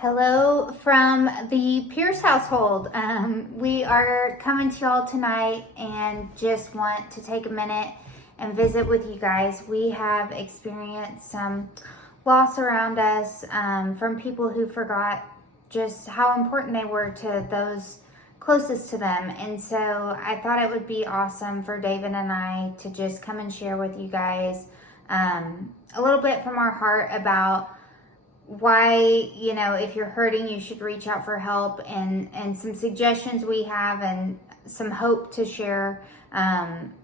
Hello from the Pierce household. We are coming to y'all tonight and just want to take a minute and visit with you guys. We have experienced some loss around us from people who forgot just how important they were to those closest to them. And so I thought it would be awesome for David and I to just come and share with you guys a little bit from our heart about why, if you're hurting, you should reach out for help, and some suggestions we have and some hope to share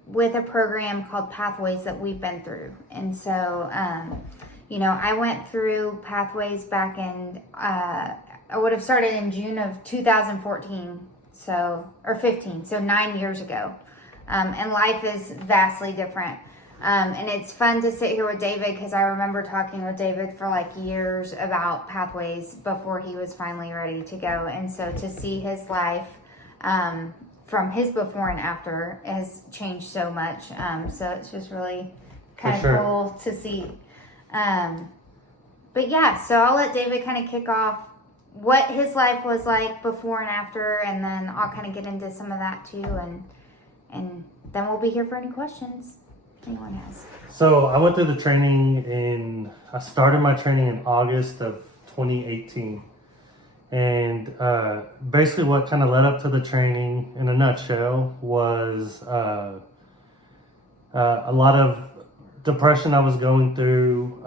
with a program called Pathways that we've been through. And so, I went through Pathways back in, I would have started in June of 2014, or 15, so 9 years ago. And life is vastly different. And it's fun to sit here with David because I remember talking with David for like years about Pathways before he was finally ready to go. And so to see his life from his before and after has changed so much. So it's just really kind of cool to see. But yeah, so I'll let David kind of kick off what his life was like before and after, and then I'll kind of get into some of that too. And then we'll be here for any questions anyone has. So I went through the training I started my training in August of 2018. And basically what kind of led up to the training in a nutshell was a lot of depression I was going through,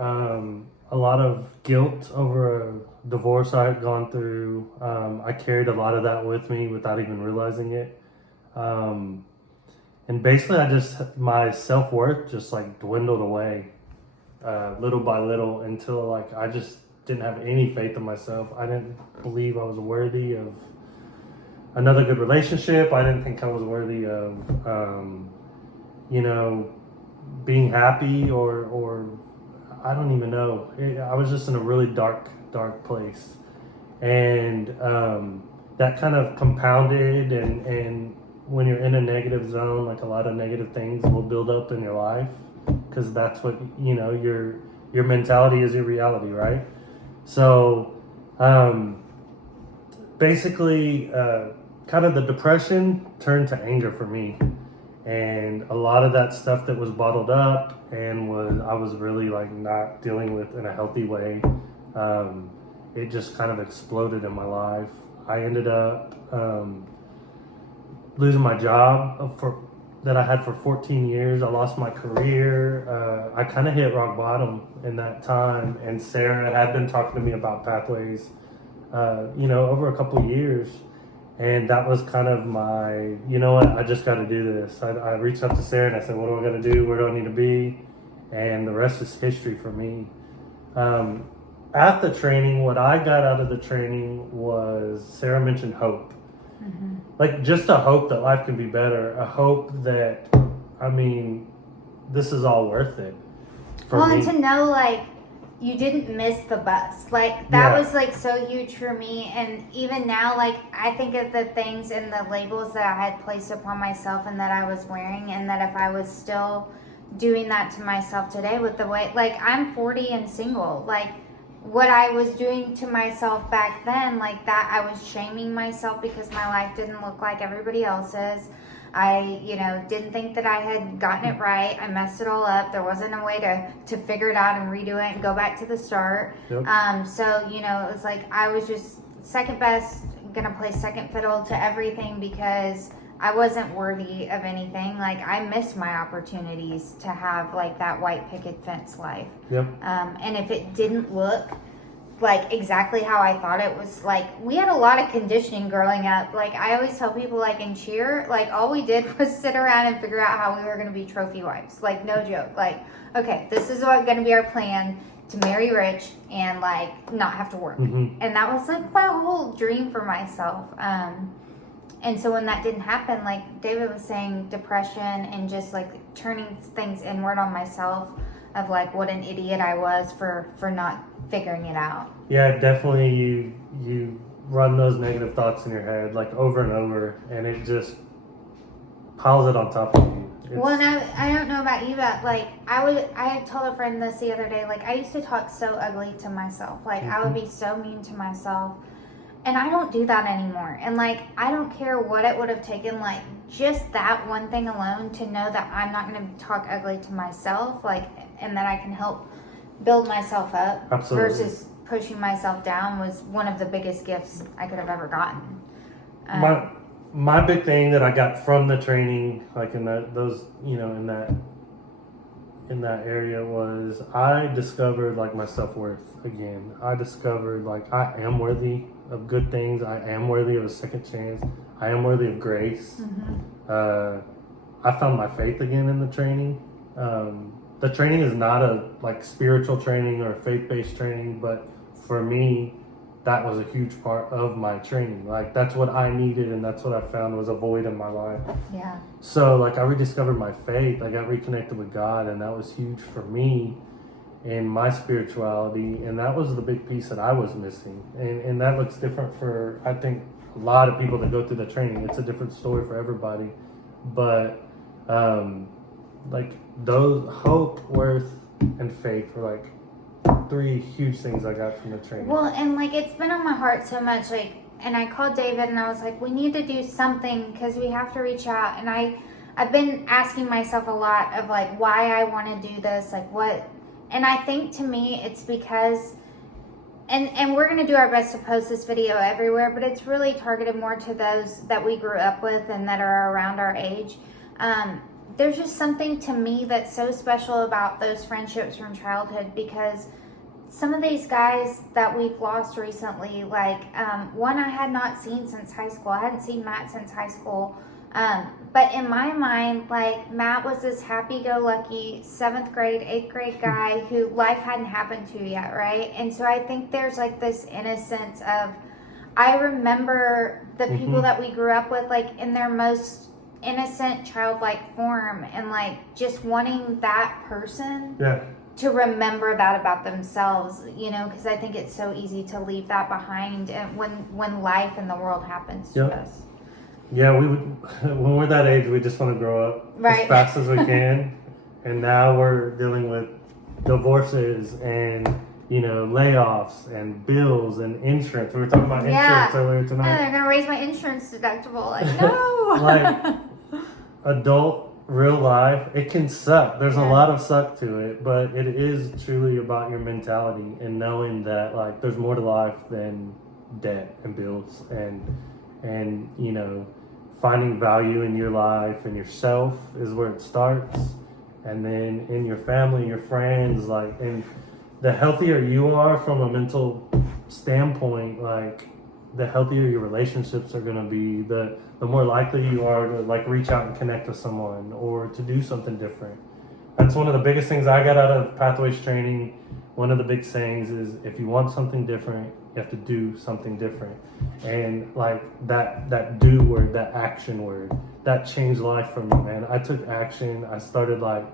a lot of guilt over a divorce I had gone through. I carried a lot of that with me without even realizing it. And basically my self-worth just like dwindled away little by little until I just didn't have any faith in myself. I didn't believe I was worthy of another good relationship. I didn't think I was worthy of, being happy or I don't even know. I was just in a really dark place. And that kind of compounded and when you're in a negative zone, like a lot of negative things will build up in your life because that's what, your mentality is your reality, right? So basically kind of the depression turned to anger for me. And a lot of that stuff that was bottled up and I was really like not dealing with in a healthy way, it just kind of exploded in my life. I ended up losing my job that I had for 14 years. I lost my career. I kind of hit rock bottom in that time. And Sarah had been talking to me about Pathways, over a couple of years. And that was kind of my, I just got to do this. I reached out to Sarah and I said, what do I got to do? Where do I need to be? And the rest is history for me. At the training, what I got out of the training was, Sarah mentioned hope. Mm-hmm. Like just a hope that life can be better, a hope that, this is all worth it for me. And to know you didn't miss the bus. That was so huge for me. And even now, I think of the things and the labels that I had placed upon myself and that I was wearing, and that if I was still doing that to myself today with the way, I'm 40 and single, what I was doing to myself back then, that I was shaming myself because my life didn't look like everybody else's. I, didn't think that I had gotten it right. I messed it all up. There wasn't a way to figure it out and redo it and go back to the start. Yep. So, it was I was just second best, gonna play second fiddle to everything because I wasn't worthy of anything. I missed my opportunities to have that white picket fence life. Yep. And if it didn't look exactly how I thought it was, we had a lot of conditioning growing up. I always tell people in cheer, all we did was sit around and figure out how we were going to be trophy wives. No joke. Okay, this is going to be our plan, to marry rich and not have to work. Mm-hmm. And that was my whole dream for myself. And so when that didn't happen, David was saying, depression and just turning things inward on myself of what an idiot I was for not figuring it out. Yeah, definitely you run those negative thoughts in your head over and over, and it just piles it on top of you. Well, and I don't know about you, but like I had told a friend this the other day. Like I used to talk so ugly to myself. Like I would be so mean to myself, and I don't do that anymore. And like I don't care what it would have taken. Like just that one thing alone to know that I'm not going to talk ugly to myself. Like and that I can help build myself up. Absolutely. Versus pushing myself down was one of the biggest gifts I could have ever gotten. My big thing that I got from the training, like in that area, was I discovered like my self-worth again. I discovered like I am worthy of good things. I am worthy of a second chance. I am worthy of grace. I found my faith again in the training. The training is not a like spiritual training or faith-based training, but for me, that was a huge part of my training. Like that's what I needed, and that's what I found was a void in my life. Yeah. So like I rediscovered my faith. I got reconnected with God, and that was huge for me in my spirituality. And that was the big piece that I was missing. And that looks different for I think a lot of people that go through the training. It's a different story for everybody, but like those hope, worth, and faith were like 3 huge things I got from the training. Well, and like it's been on my heart so much, like, and I called David and I was like, we need to do something because we have to reach out. And I've been asking myself a lot of like why I want to do this, like what, and I think to me it's because, and we're gonna do our best to post this video everywhere, but it's really targeted more to those that we grew up with and that are around our age. There's just something to me that's so special about those friendships from childhood because some of these guys that we've lost recently, like one I had not seen since high school. I hadn't seen Matt since high school. But in my mind, like Matt was this happy-go-lucky 7th grade, 8th grade guy who life hadn't happened to yet, right? And so I think there's like this innocence of, I remember the people that we grew up with like in their most innocent childlike form and like just wanting that person to remember that about themselves, you know, because I think it's so easy to leave that behind and when life in the world happens to us. Yeah, we would when we're that age we just want to grow up as fast as we can. And now we're dealing with divorces and layoffs and bills and insurance. We were talking about insurance earlier tonight. They're gonna raise my insurance deductible. Like, no. Like adult real life, it can suck. There's a lot of suck to it, but it is truly about your mentality and knowing that like there's more to life than debt and bills and finding value in your life and yourself is where it starts, and then in your family, your friends, like, and the healthier you are from a mental standpoint, like the healthier your relationships are going to be, the more likely you are to like reach out and connect with someone or to do something different. That's one of the biggest things I got out of Pathways training. One of the big sayings is if you want something different, you have to do something different. And like that do word, that action word, that changed life for me, man. I took action. I started like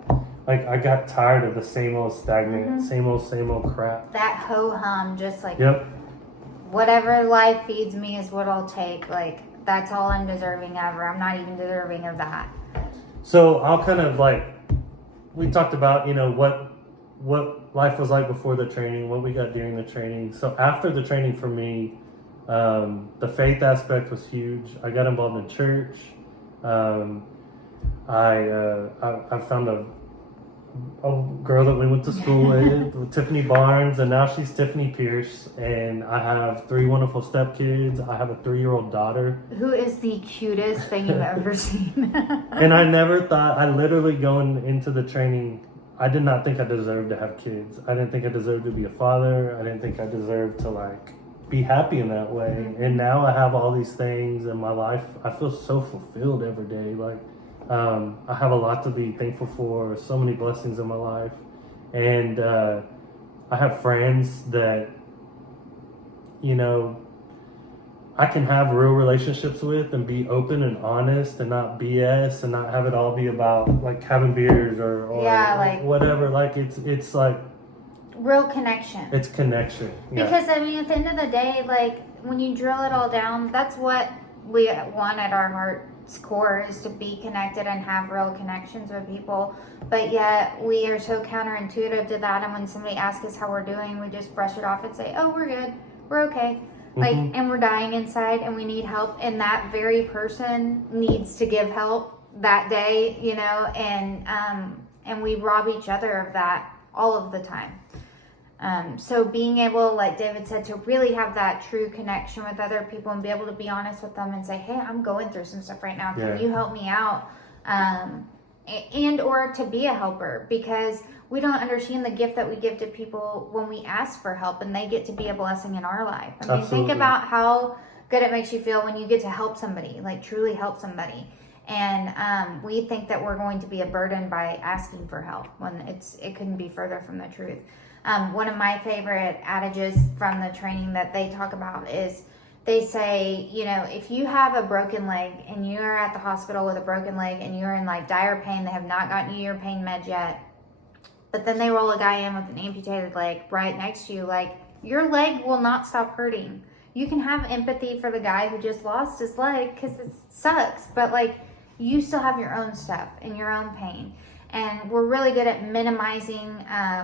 I got tired of the same old stagnant, same old crap. That ho-hum, just like whatever life feeds me is what I'll take. Like that's all I'm deserving of, or I'm not even deserving of that. So I'll kind of like, we talked about, what life was like before the training, what we got during the training. So after the training for me, the faith aspect was huge. I got involved in church. I found a girl that we went to school with Tiffany Barnes, and now she's Tiffany Pierce, and I have 3 wonderful stepkids. I have a 3-year-old daughter who is the cutest thing you've ever seen. And I never thought, I literally going into the training, I did not think I deserved to have kids. I didn't think I deserved to be a father. I didn't think I deserved to like be happy in that way. And now I have all these things in my life. I feel so fulfilled every day. Like I have a lot to be thankful for, so many blessings in my life. And I have friends that, I can have real relationships with and be open and honest and not BS and not have it all be about like having beers or like whatever. Like it's like real connection. It's connection. Because I mean, at the end of the day, like when you drill it all down, that's what we want at our heart its core is to be connected and have real connections with people. But yet we are so counterintuitive to that. And when somebody asks us how we're doing, we just brush it off and say, "Oh, we're good. We're okay." Like, and we're dying inside and we need help. And that very person needs to give help that day, you know, and we rob each other of that all of the time. So being able, like David said, to really have that true connection with other people and be able to be honest with them and say, "Hey, I'm going through some stuff right now. Can you help me out?" And or to be a helper, because we don't understand the gift that we give to people when we ask for help and they get to be a blessing in our life. I mean, think about how good it makes you feel when you get to help somebody, like truly help somebody. And we think that we're going to be a burden by asking for help when it couldn't be further from the truth. One of my favorite adages from the training that they talk about is they say, you know, if you have a broken leg and you're at the hospital with a broken leg and you're in like dire pain, they have not gotten you your pain meds yet, but then they roll a guy in with an amputated leg right next to you, like, your leg will not stop hurting. You can have empathy for the guy who just lost his leg because it sucks, but like, you still have your own stuff and your own pain. And we're really good at minimizing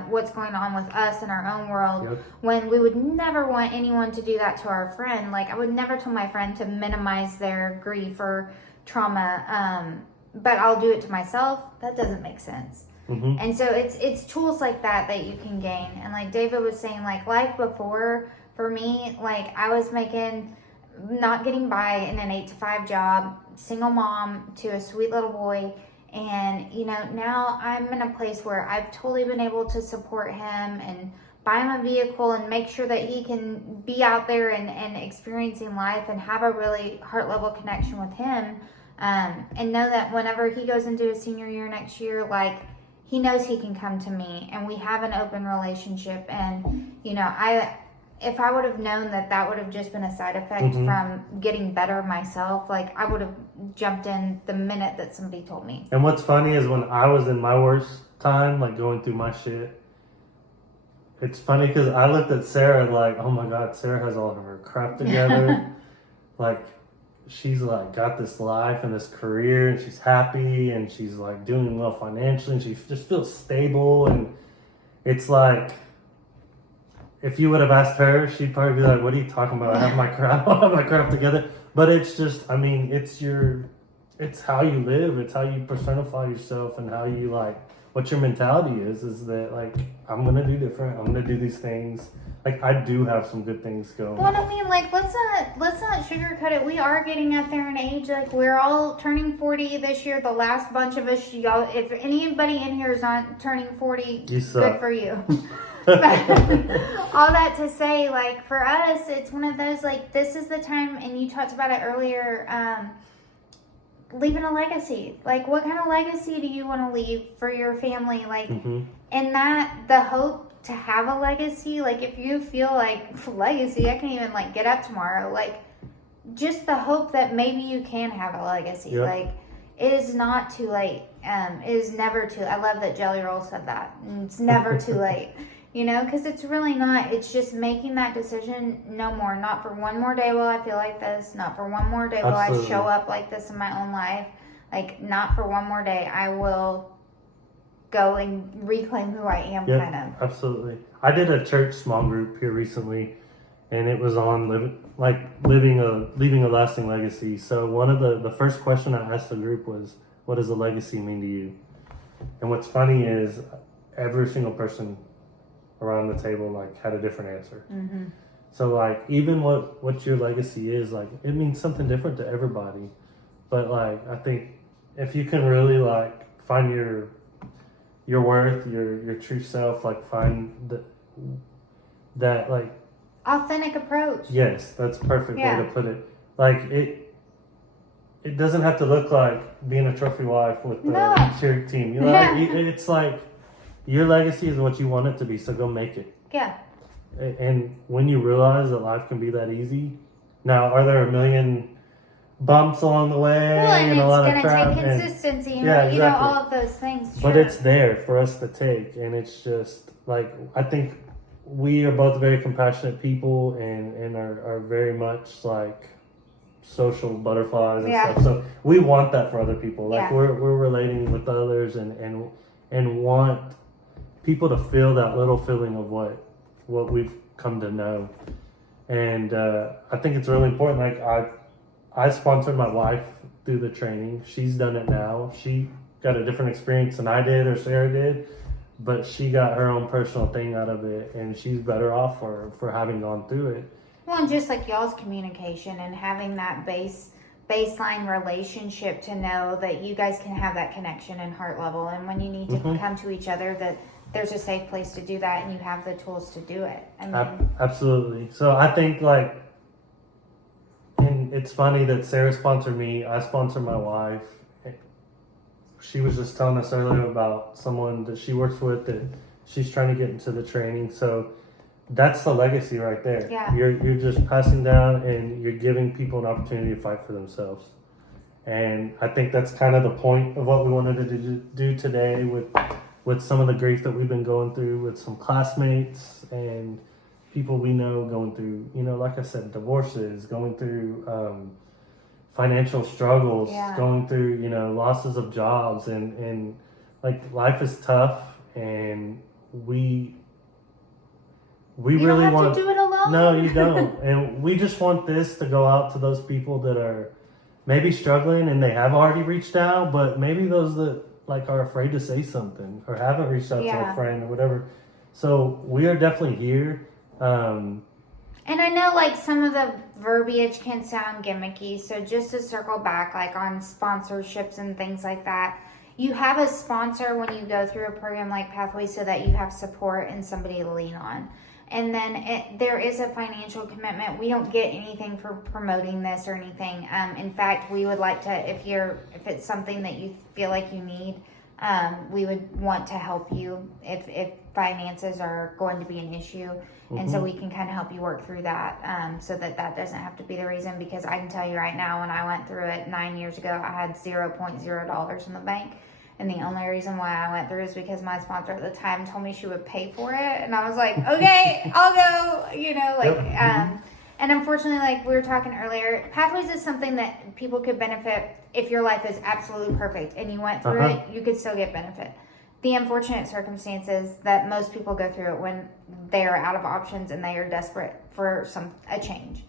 what's going on with us in our own world, when we would never want anyone to do that to our friend. Like, I would never tell my friend to minimize their grief or trauma, but I'll do it to myself. That doesn't make sense. And so it's tools like that that you can gain. And like David was saying, like, life before, for me, like, I was not getting by in an 8-to-5 job, single mom to a sweet little boy. And, you know, now I'm in a place where I've totally been able to support him and buy him a vehicle and make sure that he can be out there and experiencing life and have a really heart level connection with him. And know that whenever he goes into his senior year next year, like, he knows he can come to me and we have an open relationship. And, you know, if I would have known that would have just been a side effect from getting better myself, like, I would have jumped in the minute that somebody told me. And what's funny is when I was in my worst time, like going through my shit, it's funny because I looked at Sarah like, oh my God, Sarah has all of her crap together. Like, she's like got this life and this career and she's happy and she's like doing well financially and she just feels stable. And it's like, if you would have asked her, she'd probably be like, "What are you talking about? I have my crap together." But it's just, I mean, it's how you live. It's how you personify yourself and how you, like, what your mentality is that, like, I'm going to do different. I'm going to do these things. Like, I do have some good things going. Well, I mean, like, let's not sugarcoat it. We are getting up there in age. Like, we're all turning 40 this year. The last bunch of us, y'all, if anybody in here is not turning 40, you suck. Good for you. But all that to say, like, for us, it's one of those, like, this is the time, and you talked about it earlier, leaving a legacy. Like, what kind of legacy do you want to leave for your family? Like, and that, the hope to have a legacy, like, if you feel like, legacy, I can't even, like, get up tomorrow, like, just the hope that maybe you can have a legacy. Like, it is not too late. It is never too, I love that Jelly Roll said that. It's never too late. You know, because it's really not. It's just making that decision. No more. Not for one more day will I feel like this. Not for one more day will I show up like this in my own life. Like, not for one more day. I will go and reclaim who I am, kind of. Absolutely. I did a church small group here recently, and it was on leaving a lasting legacy. So one of the first question I asked the group was, "What does a legacy mean to you?" And what's funny is every single person around the table, like, had a different answer. So, like, even what your legacy is, like, it means something different to everybody. But, like, I think if you can really, like, find your worth, your true self, like, find that, like, authentic approach. Yes, that's a perfect way to put it. Like, it doesn't have to look like being a trophy wife with the cheer team. You know, it's like, your legacy is what you want it to be, so go make it. Yeah. And when you realize that life can be that easy, now, are there a million bumps along the way and a lot of crap? It's going to take consistency, you know, all of those things. But it's there for us to take, and it's just, like, I think we are both very compassionate people and are very much, like, social butterflies and Yeah. stuff. So we want that for other people. Like Yeah. we're relating with others and want people to feel that little feeling of what we've come to know. And I think it's really important. Like I sponsored my wife through the training. She's done it now. She got a different experience than I did or Sarah did, but she got her own personal thing out of it, and she's better off for having gone through it. Well, and just like y'all's communication and having that baseline relationship to know that you guys can have that connection and heart level, and when you need to come to each other, that there's a safe place to do that, and you have the tools to do it. I mean, Absolutely. So I think like, and it's funny that Sarah sponsored me. I sponsored my wife. She was just telling us earlier about someone that she works with that she's trying to get into the training. So that's the legacy right there. Yeah. You're just passing down and you're giving people an opportunity to fight for themselves. And I think that's kind of the point of what we wanted to do today with some of the grief that we've been going through with some classmates and people we know going through, like I said, divorces, going through financial struggles, Yeah. going through, losses of jobs, and like life is tough, and we you really don't want have to do it alone. No, you don't. And we just want this to go out to those people that are maybe struggling and they have already reached out, but maybe those that like are afraid to say something or haven't reached out to a friend or whatever. So we are definitely here. And I know like some of the verbiage can sound gimmicky, so just to circle back like on sponsorships and things like that, you have a sponsor when you go through a program like Pathways so that you have support and somebody to lean on. And then there is a financial commitment. We don't get anything for promoting this or anything. In fact, we would like to, if it's something that you feel like you need, we would want to help you if finances are going to be an issue. And so we can kind of help you work through that so that doesn't have to be the reason. Because I can tell you right now, when I went through it 9 years ago, I had $0.0 in the bank. And the only reason why I went through is because my sponsor at the time told me she would pay for it. And I was like, okay, I'll go, and unfortunately, like we were talking earlier, Pathways is something that people could benefit if your life is absolutely perfect and you went through it, you could still get benefit. The unfortunate circumstances that most people go through it when they are out of options and they are desperate for a change.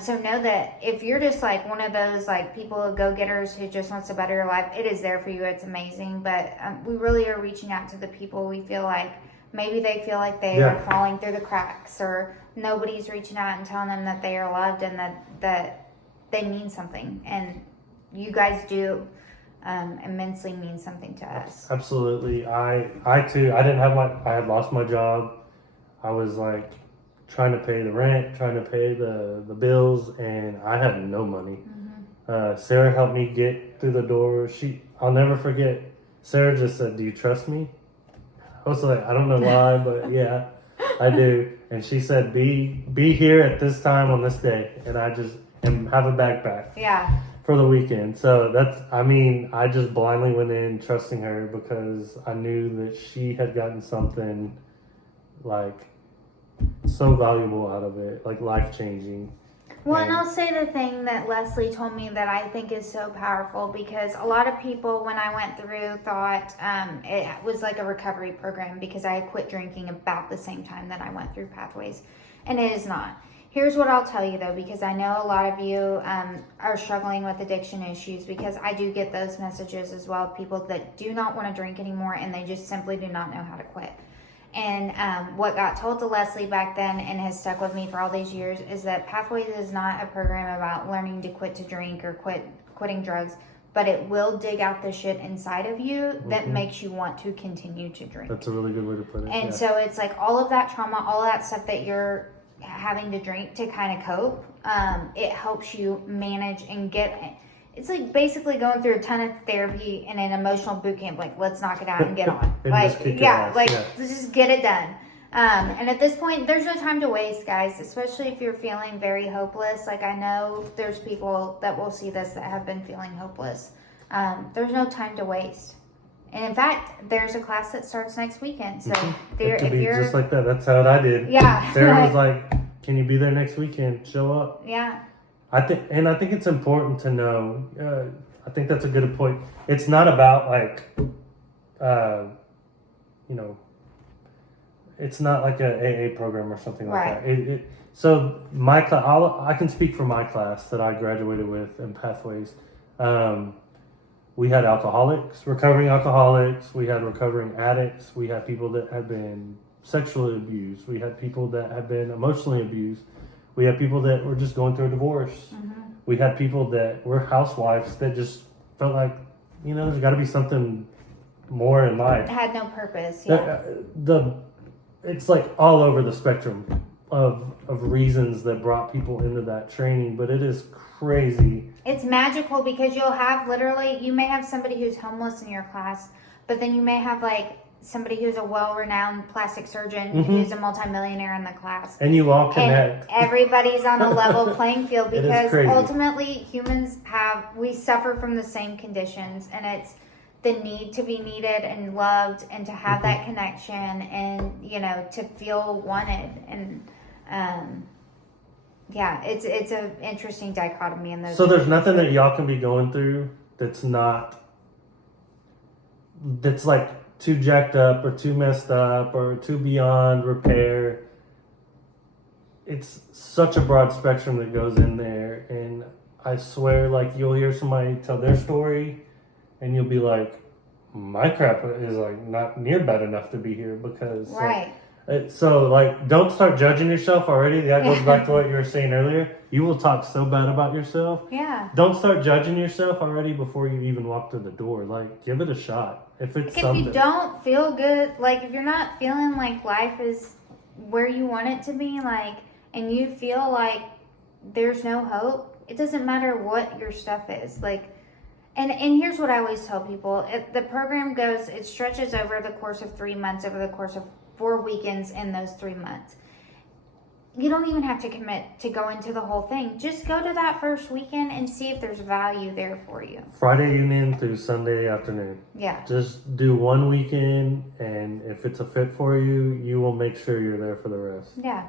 So know that if you're just like one of those like people, go-getters who just wants to better your life, it is there for you. It's amazing. But we really are reaching out to the people we feel like maybe they feel like they are falling through the cracks, or nobody's reaching out and telling them that they are loved and that they mean something. And you guys do immensely mean something to us. Absolutely. I too, I had lost my job. I was like trying to pay the rent, trying to pay the bills, and I had no money. Sarah helped me get through the door. I'll never forget, Sarah just said, "Do you trust me?" I was like, I don't know why, but yeah, I do. And she said, be here at this time on this day, and have a backpack for the weekend. So I just blindly went in trusting her because I knew that she had gotten something like so valuable out of it, like life-changing. Well, and I'll say the thing that Leslie told me that I think is so powerful, because a lot of people, when I went through, thought it was like a recovery program because I had quit drinking about the same time that I went through Pathways, and it is not. Here's what I'll tell you though, because I know a lot of you are struggling with addiction issues, because I do get those messages as well, people that do not want to drink anymore and they just simply do not know how to quit. And what got told to Leslie back then and has stuck with me for all these years is that Pathways is not a program about learning to quit to drink or quitting drugs, but it will dig out the shit inside of you that makes you want to continue to drink. That's a really good way to put it. And so it's like all of that trauma, all of that stuff that you're having to drink to kind of cope, it helps you manage and it's like basically going through a ton of therapy and an emotional boot camp. Like, let's knock it out and get on. Let's just get it done. And at this point, there's no time to waste, guys, especially if you're feeling very hopeless. Like, I know there's people that will see this that have been feeling hopeless. There's no time to waste. And in fact, there's a class that starts next weekend. So if you're just like that, that's how I did. Yeah. Sarah was like, "Can you be there next weekend? Show up." Yeah. I think it's important to know. I think that's a good point. It's not about like, you know, it's not like a AA program or something like Right. that. So my class, I can speak for my class that I graduated with in Pathways. We had alcoholics, recovering alcoholics. We had recovering addicts. We had people that had been sexually abused. We had people that had been emotionally abused. We had people that were just going through a divorce. We had people that were housewives that just felt like, you know, there's got to be something more in life. It had no purpose. Yeah. It's like all over the spectrum of reasons that brought people into that training, but it is crazy. It's magical because you'll have literally, you may have somebody who's homeless in your class, but then you may have like somebody who's a well-renowned plastic surgeon who's a multimillionaire in the class. And you all connect. And everybody's on a level playing field It is because crazy. ultimately humans we suffer from the same conditions, and it's the need to be needed and loved and to have that connection and, you know, to feel wanted. And, yeah, it's an interesting dichotomy in those. So there's nothing that y'all can be going through that's like too jacked up or too messed up or too beyond repair. It's such a broad spectrum that goes in there, and I swear, like, you'll hear somebody tell their story and you'll be like, my crap is like not near bad enough to be here because right. So like, don't start judging yourself already. That goes back to what you were saying earlier. You will talk so bad about yourself. Yeah. Don't start judging yourself already before you even walk through the door. Like, give it a shot. If it's If something. you don't feel good, like if you're not feeling like life is where you want it to be, like, and you feel like there's no hope, it doesn't matter what your stuff is. Like, and here's what I always tell people. The program it stretches over the course of 3 months, over the course of 4 weekends in those 3 months. You don't even have to commit to go into the whole thing. Just go to that first weekend and see if there's value there for you. Friday evening through Sunday afternoon. Yeah. Just do one weekend, and if it's a fit for you, you will make sure you're there for the rest. Yeah.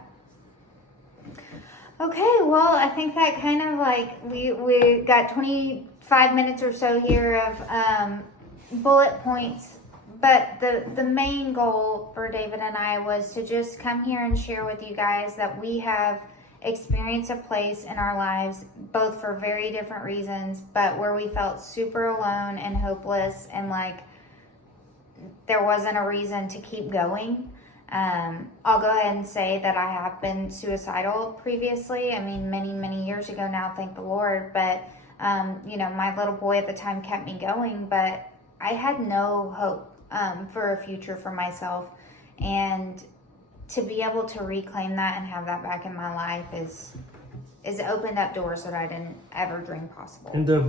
Okay, well, I think that kind of like we got 25 minutes or so here of bullet points, but the main goal for David and I was to just come here and share with you guys that we have experienced a place in our lives, both for very different reasons, but where we felt super alone and hopeless and like there wasn't a reason to keep going. I'll go ahead and say that I have been suicidal previously. I mean, many, many years ago now, thank the Lord. But, you know, my little boy at the time kept me going, but I had no hope for a future for myself. And to be able to reclaim that and have that back in my life is opened up doors that I didn't ever dream possible. And to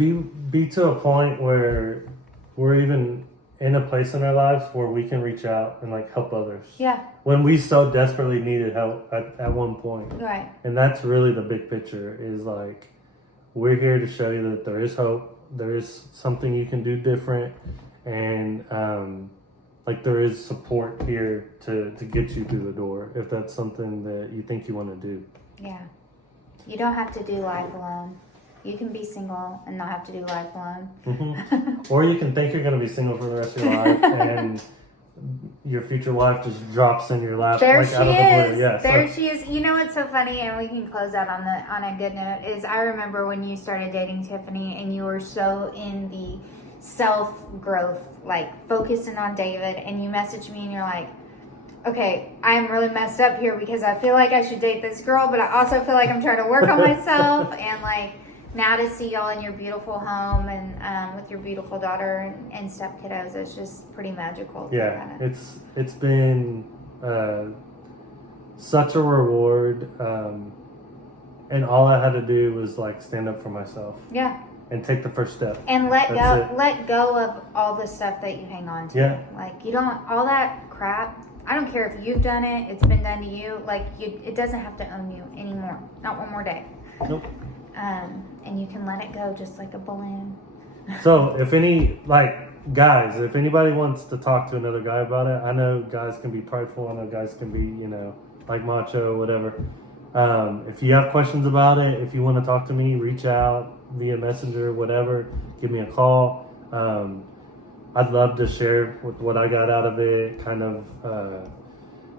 be to a point where we're even in a place in our lives where we can reach out and like help others. Yeah. When we so desperately needed help at one point. Right. And that's really the big picture is like, we're here to show you that there is hope. There is something you can do different. And like there is support here to get you through the door if that's something that you think you want to do. Yeah. You don't have to do life alone. You can be single and not have to do life alone. Mm-hmm. Or you can think you're going to be single for the rest of your life and your future wife just drops in your lap There like she out of the is. blue. Yeah, there she is. You know what's so funny, and we can close out on a good note, is I remember when you started dating Tiffany and you were so in the self-growth, like focusing on David, and you messaged me and you're like, okay, I'm really messed up here because I feel like I should date this girl, but I also feel like I'm trying to work on myself. And like now to see y'all in your beautiful home and with your beautiful daughter and step kiddos, it's just pretty magical. Yeah, it's been such a reward, and all I had to do was like stand up for myself. Yeah. And take the first step. And let That's go of all the stuff that you hang on to. Yeah. Like you don't all that crap. I don't care if you've done it, it's been done to you. Like it doesn't have to own you anymore. Not one more day. Nope. And you can let it go just like a balloon. So if guys, if anybody wants to talk to another guy about it, I know guys can be prideful. I know guys can be, like macho, whatever. If you have questions about it, if you want to talk to me, reach out via messenger, whatever. Give me a call. I'd love to share with what I got out of it, kind of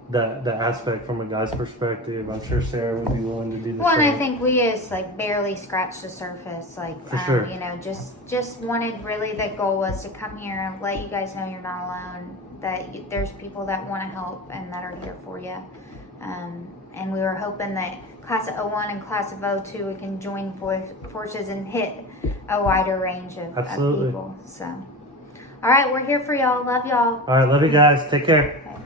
the aspect from a guy's perspective. I'm sure Sarah would be willing to do the Well, and I same. think we just like barely scratched the surface. Like, For sure. you know, just wanted, really the goal was to come here and let you guys know you're not alone. That there's people that want to help and that are here for you. And we were hoping that class of 01 and class of 02 we can join forces and hit a wider range of Absolutely. people. So, all right, we're here for y'all. Love y'all. All right, love you guys. Take care. Okay.